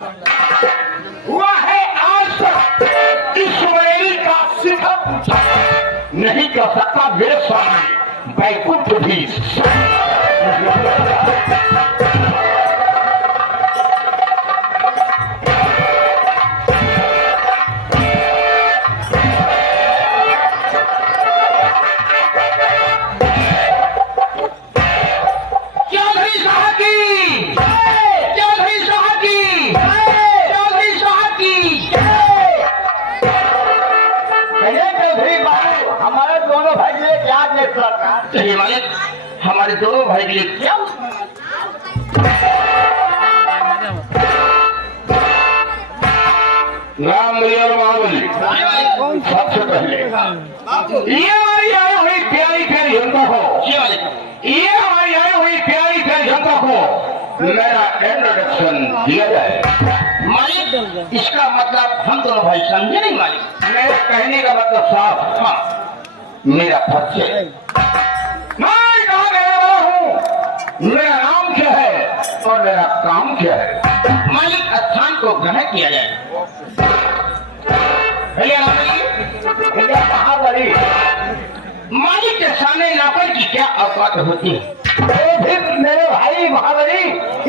हुआ है आज तक इस बरेली का शिखर नहीं कर सकता मेरे सामने बैकुंठ भी। चलिए मालिक, हमारे दोनों भाई के लिए क्या राम और महाबली। सबसे पहले ये हमारी आई हुई प्यारी प्यारी जनता को, ये हमारी आई हुई प्यारी प्यारी जनता को मेरा इंट्रोडक्शन दिया जाए। मालिक, इसका मतलब हम दोनों भाई समझे नहीं मालिक। मेरे कहने का मतलब साफ। हाँ, मेरा परिचय, मैं कहाँ गया वाला हूँ, मेरा नाम क्या है और मेरा काम क्या है। मालिक, स्थान को ग्रहण किया जाए। महाबली, मालिक के सामने नौकर की क्या औकात होती है? तो फिर मेरे भाई महाबली,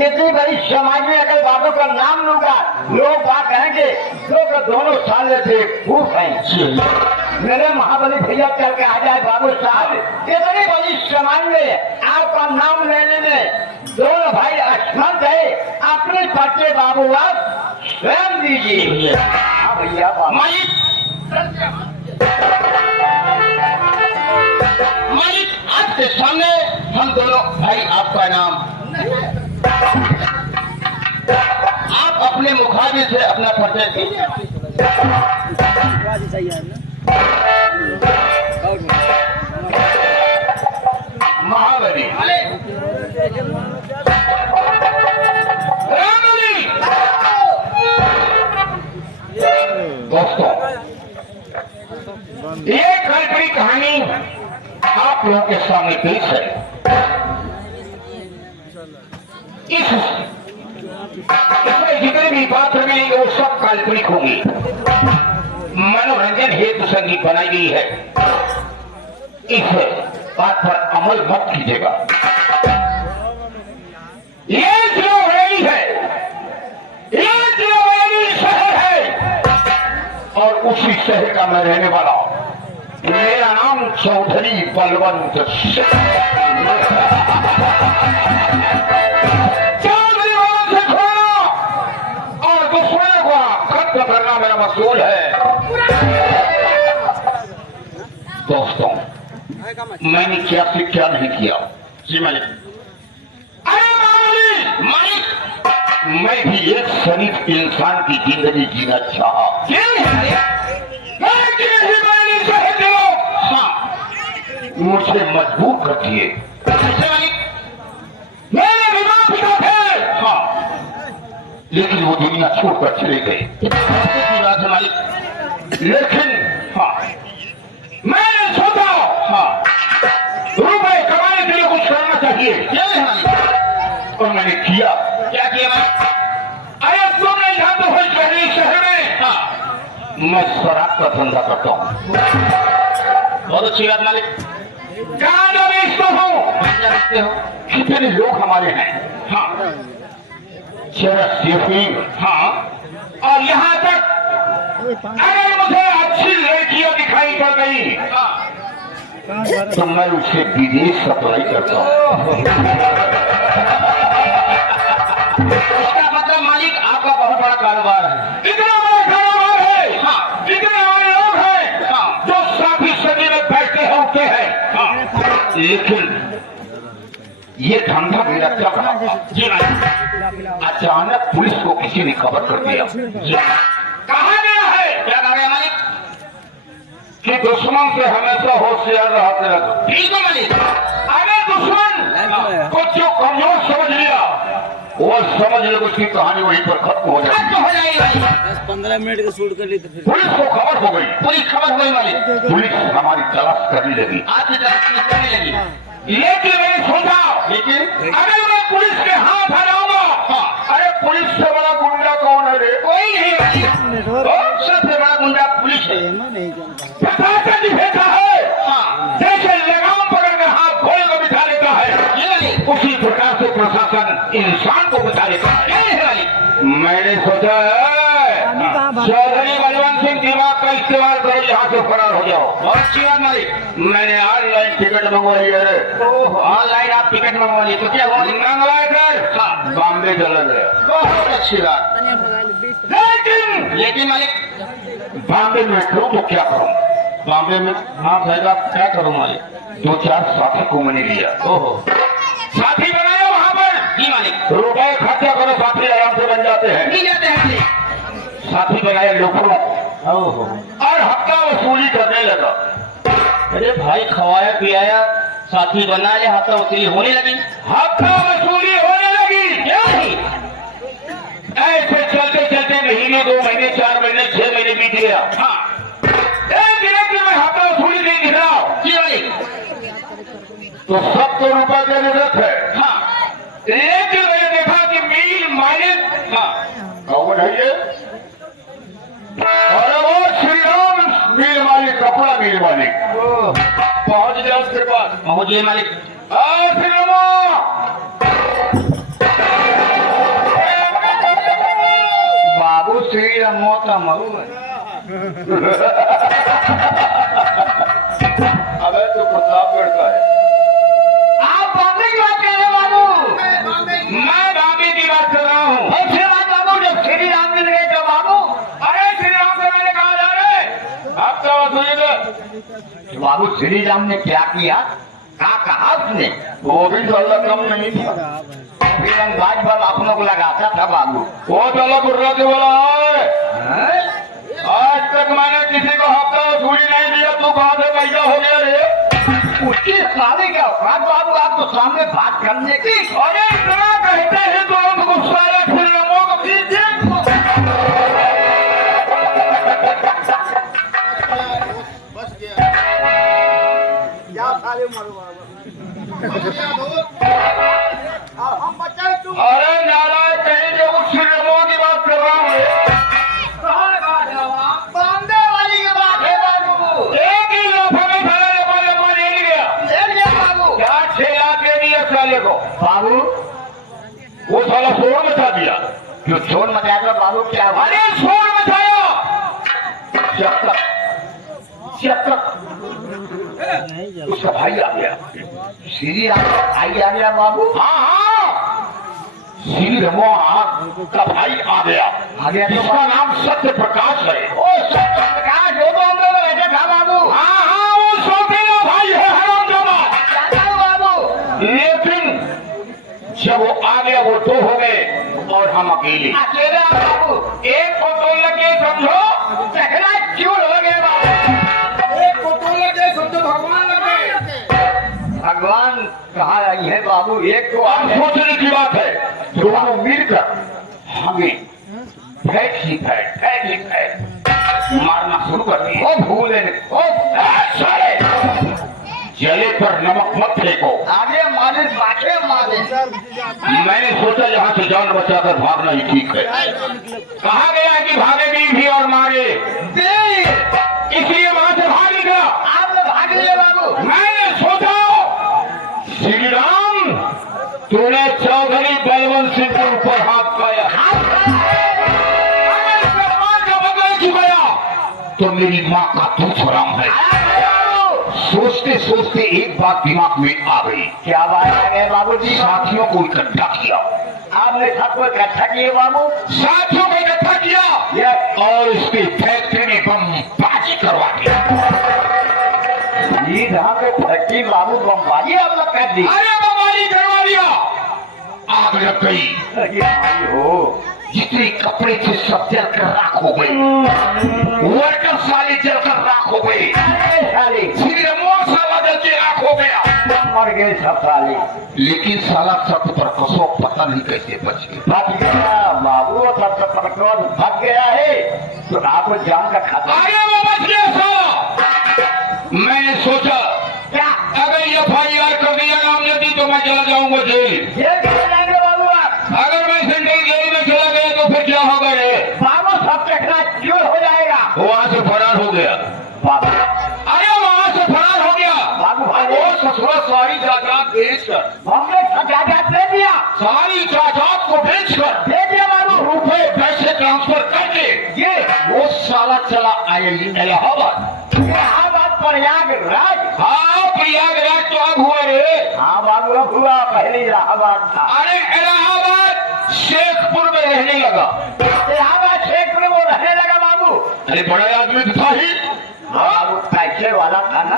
इतनी बड़ी समाज में अगर बातों का नाम लूंगा, लोग बात कहेंगे लोग दोनों साल से खूब हैं। मेरे महाबली भैया चल के आ जाए बाबू साहब, इतनी बड़ी समाज में आपका नाम लेने में दोनों भाई असमर्थ है। अपने बच्चे बाबू आप स्वयं दीजिए। हाँ भैया। मालिक, मालिक, आपके सामने हम दोनों भाई आपका नाम, आप अपने मुखाबिल से अपना परिचय दीजिए। महाबली, दोस्तों, ये काल्पनिक कहानी आप लोगों के सामने पेश है। इसमें जितने भी बात रहेंगे वो सब काल्पनिक होंगी। मनोरंजन हेतु संगीत बनाई गई है। इस बात पर अमल मत कीजिएगा। ये जो बरेली है, ये जो बरेली शहर है और उसी शहर का मैं रहने वाला हूं। मेरा नाम चौधरी बलवंत चौधरी बलवंत खोना और दुश्मनों को खत्म करना मेरा मसूल है। दोस्तों, मैंने क्या से क्या नहीं किया। जी मालिक। अरे मामूली मालिक, मैं भी एक शरीफ इंसान की जिंदगी जीना चाहा। मुझे मजबूर कर दिए। मेरे माता पिता थे, हाँ, लेकिन वो दुनिया छोड़कर चले गए। बात है मालिक। लेकिन हाँ, मैंने सोचा हाँ, रुपए कमाने के लिए कुछ करना चाहिए। और मैंने किया। क्या किया मालिक? अरे तुम नहीं जानते हो, इस शहर में हाँ, मैं शराब का धंधा करता हूँ। बहुत अच्छी बात मालिक। गांजा बेचता हूँ। जानते हो कितने लोग हमारे हैं। हाँ, चरस सेफी। हाँ, और यहाँ तक अगर मुझे अच्छी लड़कियां दिखाई पड़ गई तो मैं उसे विदेश सप्लाई करता हूँ। इसका मतलब मालिक आपका बहुत बड़ा कारोबार है। इतना बड़ा कारोबार है। हाँ, इतने बड़े लोग हैं। हाँ, जो साथी सदी में बैठते हैं उठते हैं। हाँ, लेकिन ये धंधा मेरा चल रहा था। जी मालिक। अचानक पुलिस को किसी ने खबर कर दिया। कहा गया है? क्या कहा गया मालिक? कि दुश्मन से हमेशा होशियार रहते हैं। ठीक है मालिक। अगर दुश्मन को जो कमजोर समझ लिया, वो समझ लो उसकी कहानी वहीं पर खत्म हो जाएगी। खत्म हो जाएगी मालिक। 10-15 मिनट का शूट कर ली तो फिर पुलिस को खबर हो गई। पूरी खबर हुई मालिक। पुलिस हमारी तलाश करने लगी। आपकी तरफ करने लगी। लेकिन मैंने सोचा, लेकिन अगर मैं पुलिस के हाथ आ जाऊंगा, अरे पुलिस से बड़ा गुंडा कौन और सबसे बड़ा गुंडा पुलिस है। प्रशासन निषेधा है। हाँ, जैसे लगाम पकड़कर हाथ घोड़े को बिठा लेता है, ये वाली, उसी प्रकार से प्रशासन इंसान को बिठा लेता है। ये वाली। मैंने सोचा चौधरी बलवंत सिंह दिमाग का इस्तेमाल करो, यहाँ से फरार हो जाओ। बहुत अच्छी बात मालिक। मैंने ऑनलाइन टिकट मंगवाई है। ओह, ऑनलाइन आप टिकट मंगवा लिए तो क्या हुआ? मंगवा कर हाँ, बॉम्बे चला गया। बहुत अच्छी बात। लेकिन मालिक बॉम्बे में करूँ तो क्या करूँ? बॉम्बे में हाँ भैया क्या करूँ मालिक? 2-4 साथी को मैंने लिया। ओहो, साथी बनाया वहाँ पर, जी मालिक। रुपए खर्चा करो, साथी आराम से बन जाते हैं। मिल जाते हैं मालिक। साथी बनाए लोगों ओहो, और हफ्ता वसूली करने लगा। अरे भाई खवाया पियाया साथी बना ले, हाथा वसूली होने लगी। हफ्ता वसूली होने लगी। क्या ही? ऐसे चलते चलते महीने, 2 महीने, 4 महीने, 6 महीने बीत गया। हाँ, एक दिन कि मैं हफ्ता वसूली नहीं दिख रहा हूं, जी मालिक। तो 70 रुपए की जरूरत है। हाँ, लेकिन मैंने देखा कि मील मालिक, हाँ, कौन है ये? अरे वो श्री राम मील मालिक, कपड़ा मील मालिक। ओह, पहुंच गया उसके पास। पहुंचिए मालिक। श्री राम, बाबू श्री रमोता मऊ। अबे तो प्रतापगढ़ का है। आप बॉम्बे की बात कर रहे हो बाबू? मैं बाबी की बात कर रहा हूँ। अच्छी बात बाबू, जब श्री राम मिल गए तो बाबू। अरे श्री राम से मैंने कहा जा रहे हफ्ता वसूली कर। बाबू श्री राम ने क्या किया? क्या कहा उसने? वो भी ज्यादा कम नहीं था। फिर अंदाज पर अपनों को लगाता था बाबू। वो ज्यादा गुर्रा के बोला है, हैं? आज तक मैंने किसी को हफ्ता वसूली नहीं दिया, तू कहाँ से पैसा हो गया रे? उसके साले क्या औकात बाबू, आपको सामने बात करने की? अरे इतना कहते हैं तो हम गुस्सा है श्री रामों को कीजिए। अरे नारायण कहीं जो उस श्री रामों की बात कर रहा हूँ। बॉम्बे वाली की बात है बाबू। एक ही लोफे में साला लपा ले गया। ले लिया बाबू। क्या 6 लाख दे दिया साले को? बाबू वो साला शोर मचा दिया। जो शोर मचाया था बाबू, क्या हुआ? अरे शोर मचाया। जब तक उसका भाई आ गया। श्री राम आई आ गया बाबू। हाँ, श्री राम का भाई आ गया। आ गया तो जिसका नाम सत्य प्रकाश है। ओ सत्य प्रकाश, जो तो हम लोग रहते था बाबू। हाँ, वो सौतेला भाई है हरामजादा। जानता हूँ बाबू। लेकिन जब वो आ गया वो 2 हो गए और हम अकेले। अकेला बाबू। एक को तो लगे समझो, टकरा क्यों हो गए बाबू? एक को तो लगे समझो भगवान लगे। भगवान कहाँ आई है बाबू? एक तो अब सोचने की बात है, दोनों मिलकर हमें फैट मारना शुरू कर दिए। वो भूले ओ साले जले पर नमक मत फेंको। आगे मारे पाछे मारे। मैंने सोचा यहाँ से जान बचाकर भागना ही ठीक है। कहा गया कि भागेगी भी और मारे, इसलिए वहां से भाग निकला। आप लोग भाग लिए बाबू। मैंने सोचा श्री राम तूने चौधरी बलवंत सिंह के ऊपर हाथ पाया, अगर सम्मान का बदला चुकाया तो मेरी माँ का दूध हराम है। सोचते सोचते एक बात दिमाग में आ गई। क्या बात आ गए बाबू जी? साथियों को इकट्ठा किया। आपने सबको इकट्ठा किए बाबू? साथियों को इकट्ठा किया और इसकी फैक्ट्री में बमबाजी करवा दी। जी जहाँ पे फैक्ट्री बाबू बमबाजी आप लोग कर दी? अरे बमबाजी करवा दिया, आग लग गई। अरे भाई हो, जितने कपड़े थे सब जलकर राख हो गए, वर्कर साले जलकर राख हो गए, साले श्री राम साला जल के राख हो गया। मर गए सब साले। लेकिन साला सत्य पर कसो पता नहीं कैसे बच गए। बच गया बाबू, सब तो पकड़ भाग गया है तो आपको जान का खाता। अरे वो बच गया साला। मैंने सोचा क्या अगर ये FIR कर दिया नामजदी तो मैं चला जाऊंगा जेल। ये कर लेंगे बाबू आप? अगर मैं सेंट्रल जेल में चला गया तो फिर क्या होगा रे? बाबू सब टकरा क्यों बेचकर हमने जायदाद दे दिया, सारी जायदाद को बेचकर दे दिया बाबू। रुपए पैसे ट्रांसफर करके ये वो साला चला आया इलाहाबाद। इलाहाबाद प्रयागराज। हाँ प्रयागराज तो अब हुआ रे। हाँ बाबू, अब हुआ, पहले इलाहाबाद था। अरे इलाहाबाद शेखपुर में रहने लगा। इलाहाबाद क्षेत्र में वो रहने लगा बाबू। अरे बड़ा आदमी तो था ही। बाबू पैसे वाला था ना,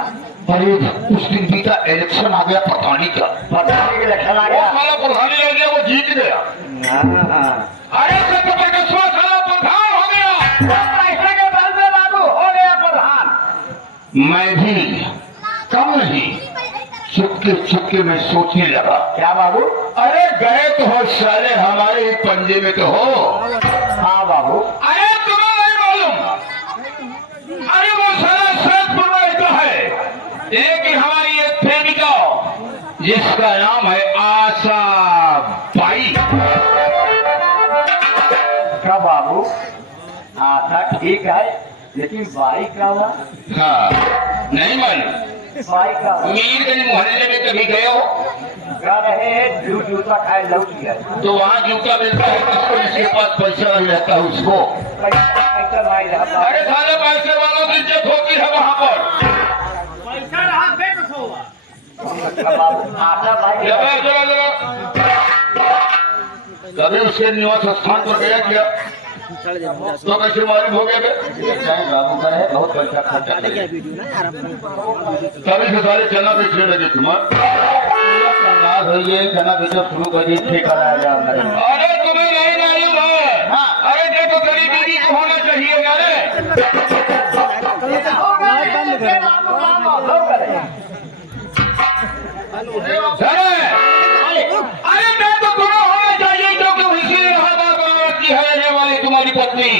अरे उस दिन भी का इलेक्शन आ गया प्रधानी का। प्रधानी के इलेक्शन आ वो गया। साला प्रधानी लग गया, वो जीत गया। हाँ। अरे सत्यप्रकाशवा साला प्रधान हो गया। पैसे के बल में बाबू हो गया प्रधान। मैं भी कम नहीं, चुपके चुपके में सोचने लगा। क्या बाबू? अरे गए तो हो साले, हमारे ही पंजे में तो हो। हाँ बाबू। अरे तुम्हें नहीं मालूम, अरे वो साला सैदपुर में रहता है, लेकिन हमारी एक प्रेमिका जिसका नाम है आशा बाई। क्या बाबू? आशा ठीक है, लेकिन बाई का हुआ? हाँ नहीं मालूम, बाई का हुआ? मीरगंज मोहल्ले में कभी गए हो क्या रहे जूता खाए लौट गया। तो वहाँ जूता मिलता है, जिसको जिसके पास पैसा नहीं रहता है उसको। पैसा नहीं रहता। अरे सारे पैसे वालों की इज्जत होती है वहाँ पर। पैसा रहा बेट होगा। क्या बाबू? आशा बाई जरा जरा जरा कभी उसके निवास स्थान पर गया क्या? चल जा तो कैसे मालूम हो गया बे? बाबू का है, बहुत पैसा खर्चा क्या किया। वीडियो ना यार तभी से सारे चना बेचने लगे तुम्हारे। जना बेचो शुरू कर दी, ठीक कराया जा मेरे। अरे तुम्हें नहीं मालूम है? हाँ। अरे देखो तेरी बीवी को होना चाहिए ना रे। अरे मैं तो तुम्हें होना चाहिए, क्योंकि उसी इलाहाबाद बनारस की है रहने वाली तुम्हारी पत्नी।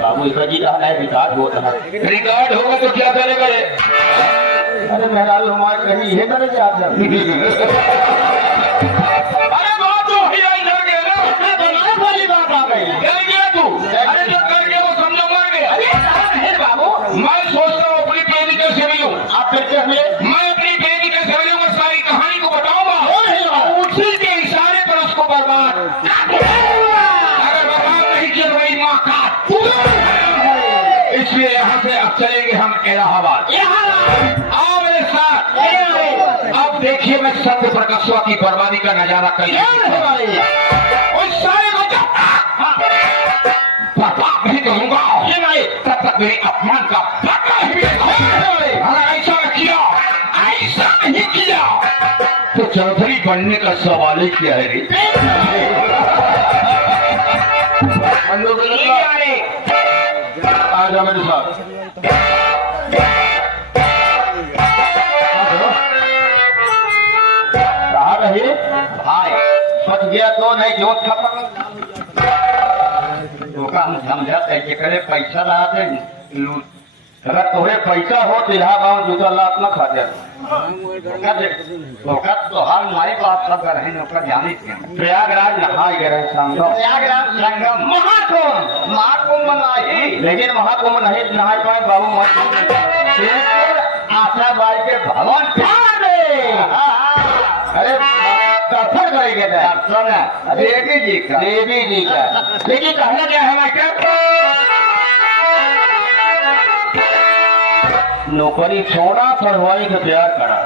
बाबू इसका जी का है, रिकॉर्ड होता है। रिकॉर्ड होगा तो क्या करेगा रे? अरे मेरा हमारे कहीं ये करे क्या आप लोग? अरे बात तो ही आई कर गया ना, बनारस वाली बात आ गई। कर गया तू। अरे जो कर गया वो समझो मर गया। अरे बाबू, मैं सोचता हूँ अपनी प्रेमिका से मिलूं। आप कैसे मिले? मैं अपनी प्रेमिका से मिलूंगा, सारी कहानी को बताऊंगा नहीं और उसी के इशारे पर उसको बर्बाद। अगर बर्बाद नहीं किया तो मेरी माँ का। इसलिए यहाँ से अब चलेंगे हम इलाहाबाद। आओ मेरे साथ। अब देखिए मैं सत्य प्रकाशवा की बर्बादी का नजारा कैसे उस सारे को जब तक बर्बाद नहीं करूंगा, तब तक मेरे अपमान का बदला ही मिलेगा। अगर ऐसा न किया, ऐसा नहीं किया, तो चौधरी बनने का सवाल ही क्या है रे? आ जा मेरे साथ। कहा रही भाई, बच गया तो नहीं जो धोखा हम समझा कैसे करे, पैसा रहा थे लूट। अगर तुम्हें पैसा हो तो यहाँ गाँव जूता लात न खा दे। धोखा तो हाल माई बाप सब रहे नौकर जानी थे। प्रयागराज नहा गए संगम, प्रयागराज संगम महाकुंभ, महाकुंभ नहीं, लेकिन महाकुंभ नहीं नहा पाए बाबू मत। आशा बाई के भवन अरे दर्शन करेंगे, दर्शन है देवी जी का, देवी जी का। लेकिन कहना क्या है मास्टर, नौकरी छोड़ा, पढ़वाई का प्यार करा।